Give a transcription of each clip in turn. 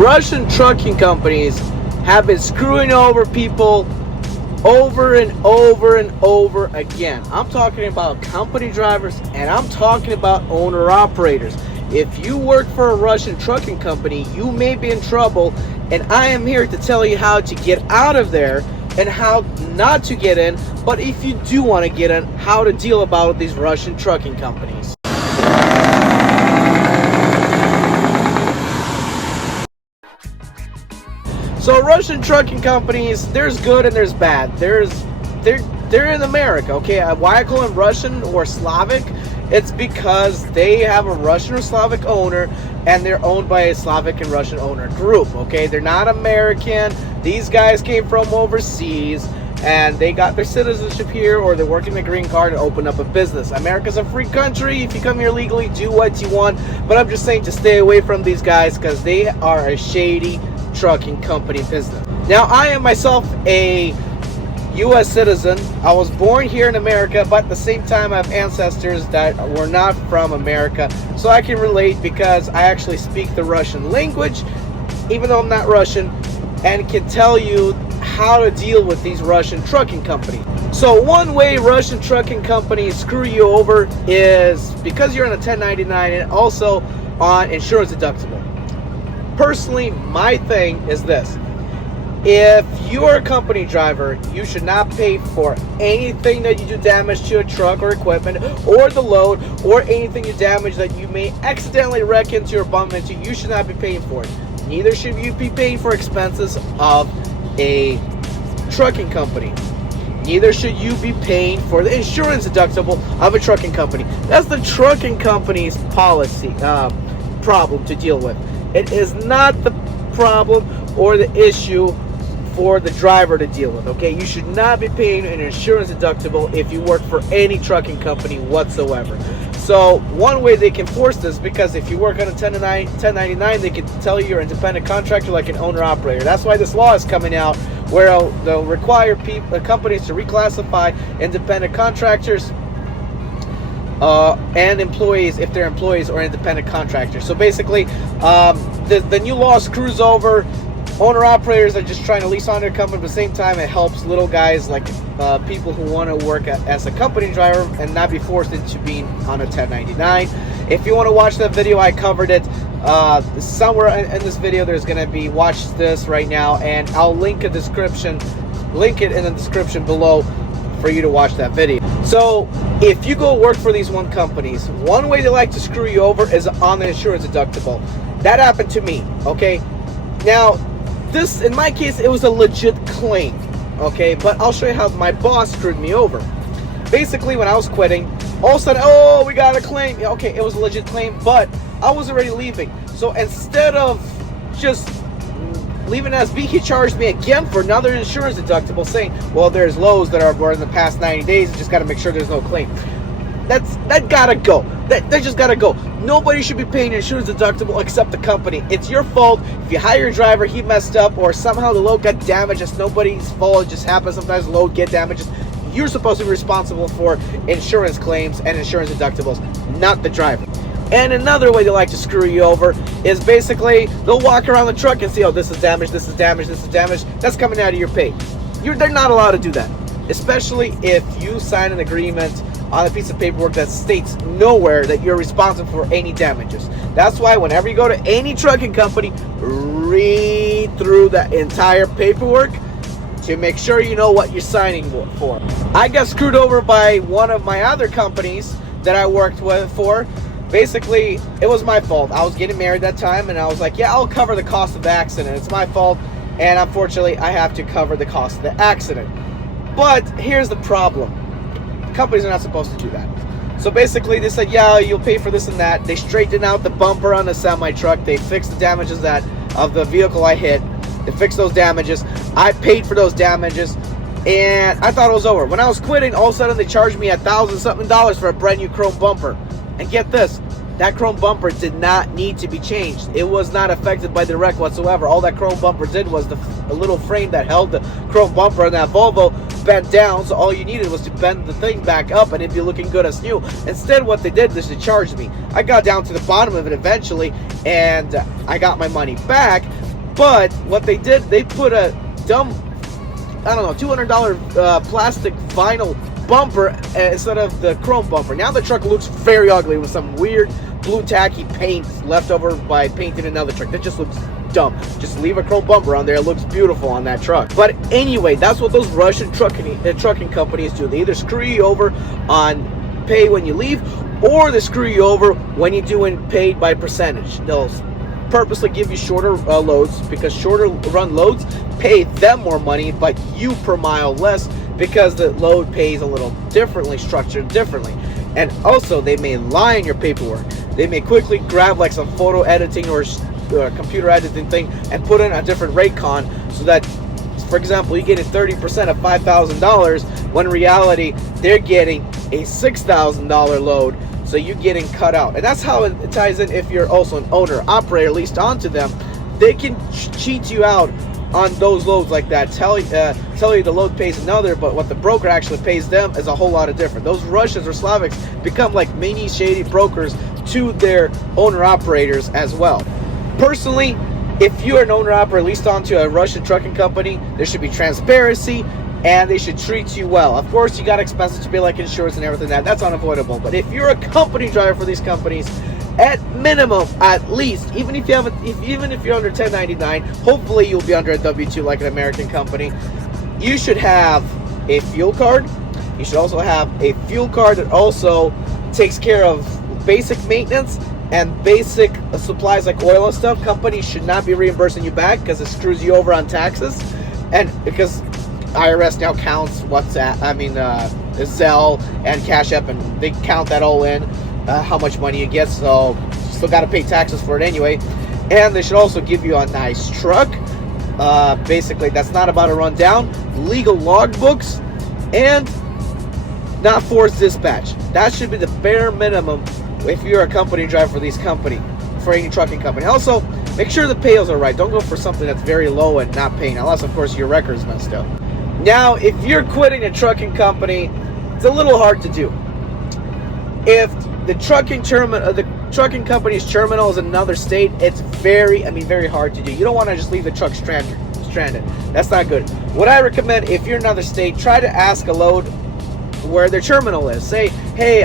Russian trucking companies have been screwing over people over and over and over again. I'm talking about company drivers, and I'm talking about owner-operators. If you work for a Russian trucking company, you may be in trouble, and I am here to tell you how to get out of there and how not to get in, but if you do want to get in, how to deal about these Russian trucking companies. So Russian trucking companies, there's good and there's bad. They're in America, okay? Why I call them Russian or Slavic? It's because they have a Russian or Slavic owner, and they're owned by a Slavic and Russian owner group, okay? They're not American. These guys came from overseas, and they got their citizenship here, or they're working the green card and open up a business. America's a free country. If you come here legally, do what you want. But I'm just saying to stay away from these guys because they are a shady trucking company business. Now, I am myself a U.S. citizen. I was born here in America, but at the same time I have ancestors that were not from America, so I can relate because I actually speak the Russian language, even though I'm not Russian, and can tell you how to deal with these Russian trucking companies. So one way Russian trucking companies screw you over is because you're on a 1099 and also on insurance deductible. Personally, my thing is this: if you're a company driver, you should not pay for anything that you do damage to a truck or equipment or the load, or anything you damage that you may accidentally wreck into or bump into. You should not be paying for it. Neither should you be paying for expenses of a trucking company. Neither should you be paying for the insurance deductible of a trucking company. That's the trucking company's policy problem to deal with. It is not the problem or the issue for the driver to deal with, okay? You should not be paying an insurance deductible if you work for any trucking company whatsoever. So one way they can force this, because if you work on a 1099, they can tell you you're an independent contractor like an owner-operator. That's why this law is coming out, where they'll require companies to reclassify independent contractors and employees if they're employees or independent contractors. So basically, the new law screws over owner-operators that are just trying to lease on their company, but at the same time it helps little guys like people who want to work as a company driver and not be forced into being on a 1099. If you want to watch that video, I covered it somewhere in this video. There's going to be, watch this right now, and I'll link it in the description below for you to watch that video. So if you go work for these companies, one way they like to screw you over is on the insurance deductible. That happened to me, okay? Now, this, in my case, it was a legit claim, okay? But I'll show you how my boss screwed me over. Basically, when I was quitting, all of a sudden, oh, we got a claim. Okay, it was a legit claim, but I was already leaving. So instead of just leaving as be, he charged me again for another insurance deductible, saying, well, there's lows that were in the past 90 days. You just got to make sure there's no claim. That gotta go. That just gotta go. Nobody should be paying insurance deductible except the company. It's your fault if you hire a driver, he messed up, or somehow the load got damaged. It's nobody's fault. It just happens. Sometimes the load get damaged. You're supposed to be responsible for insurance claims and insurance deductibles, not the driver. And another way they like to screw you over is basically they'll walk around the truck and see, oh, this is damaged, this is damaged, this is damaged. That's coming out of your pay. They're not allowed to do that, especially if you sign an agreement on a piece of paperwork that states nowhere that you're responsible for any damages. That's why whenever you go to any trucking company, read through the entire paperwork to make sure you know what you're signing for. I got screwed over by one of my other companies that I worked for. Basically, it was my fault. I was getting married that time, and I was like, yeah, I'll cover the cost of the accident. It's my fault, and unfortunately, I have to cover the cost of the accident. But here's the problem. Companies are not supposed to do that. So basically, they said, yeah, you'll pay for this and that. They straightened out the bumper on the semi-truck. They fixed the damages of the vehicle I hit. They fixed those damages. I paid for those damages, and I thought it was over. When I was quitting, all of a sudden they charged me $1,000-something for a brand new chrome bumper. And get this, that chrome bumper did not need to be changed. It was not affected by the wreck whatsoever. All that chrome bumper did was the little frame that held the chrome bumper in that Volvo bent down, so all you needed was to bend the thing back up and it'd be looking good as new. Instead, what they did is they charged me. I got down to the bottom of it eventually, and I got my money back, But what they did, they put a dumb, I don't know, $200 plastic vinyl bumper instead of the chrome bumper. Now the truck looks very ugly with some weird blue tacky paint left over by painting another truck. That just looks dumb. Just leave a chrome bumper on there. It looks beautiful on that truck. But anyway, that's what those Russian trucking companies do. They either screw you over on pay when you leave, or they screw you over when you're doing paid by percentage. They'll purposely give you shorter loads, because shorter run loads pay them more money, but you per mile less, because the load pays a little differently, structured differently. And also, they may lie in your paperwork. They may quickly grab like some photo editing or computer editing thing and put in a different rate con, so that, for example, you get a 30% of $5,000, when in reality they're getting a $6,000 load, so you're getting cut out. And that's how it ties in. If you're also an owner operator leased onto them, they can cheat you out on those loads like that. Tell you the load pays another, but what the broker actually pays them is a whole lot of different. Those Russians or Slavics become like mini shady brokers to their owner operators as well. Personally, if you're an owner operator leased onto a Russian trucking company, there should be transparency, and they should treat you well. Of course, you got expenses to pay like insurance and everything. That's unavoidable. But if you're a company driver for these companies, at minimum, at least, even if you're under 1099, hopefully you'll be under a W-2 like an American company. You should have a fuel card. You should also have a fuel card that also takes care of basic maintenance and basic supplies like oil and stuff. Companies should not be reimbursing you back, because it screws you over on taxes, and because IRS now counts Zelle and Cash App, and they count that all in, how much money you get, so you still got to pay taxes for it anyway. And they should also give you a nice truck, basically that's not about to run down, legal logbooks, and not forced dispatch. That should be the bare minimum if you're a company driver for any trucking company. Also, make sure the payos are right. Don't go for something that's very low and not paying, unless of course your record is messed up. Now, if you're quitting a trucking company, it's a little hard to do. If the trucking company's terminal is in another state, it's very hard to do. You don't want to just leave the truck stranded. That's not good. What I recommend, if you're in another state, try to ask a load where their terminal is. Say, hey,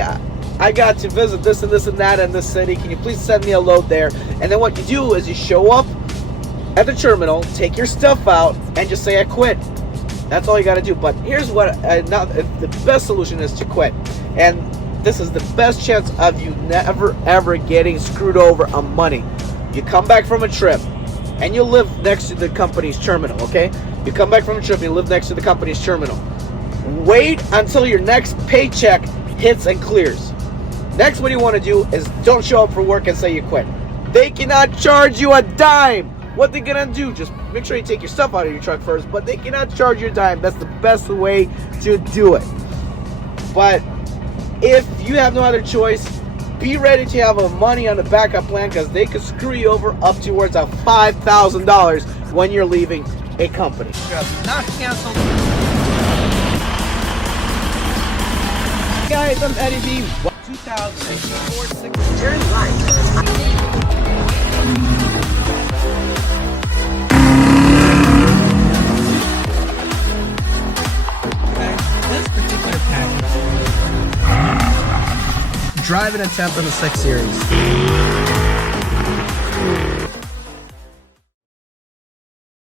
I got to visit this and this and that in this city. Can you please send me a load there? And then what you do is you show up at the terminal, take your stuff out, and just say, I quit. That's all you got to do. But here's what the best solution is: to quit. And this is the best chance of you never ever getting screwed over on money. You come back from a trip and you live next to the company's terminal, okay? You come back from a trip and you live next to the company's terminal. Wait until your next paycheck hits and clears. Next, what you want to do is don't show up for work and say you quit. They cannot charge you a dime. What they're gonna do, just make sure you take your stuff out of your truck first, but they cannot charge you a dime. That's the best way to do it. But if you have no other choice, be ready to have money on the backup plan, because they could screw you over up towards a $5,000 when you're leaving a company. Not canceled. Guys, I'm Eddie B. 2004 Turn right. This particular package. Driving a Temp in the 6 Series.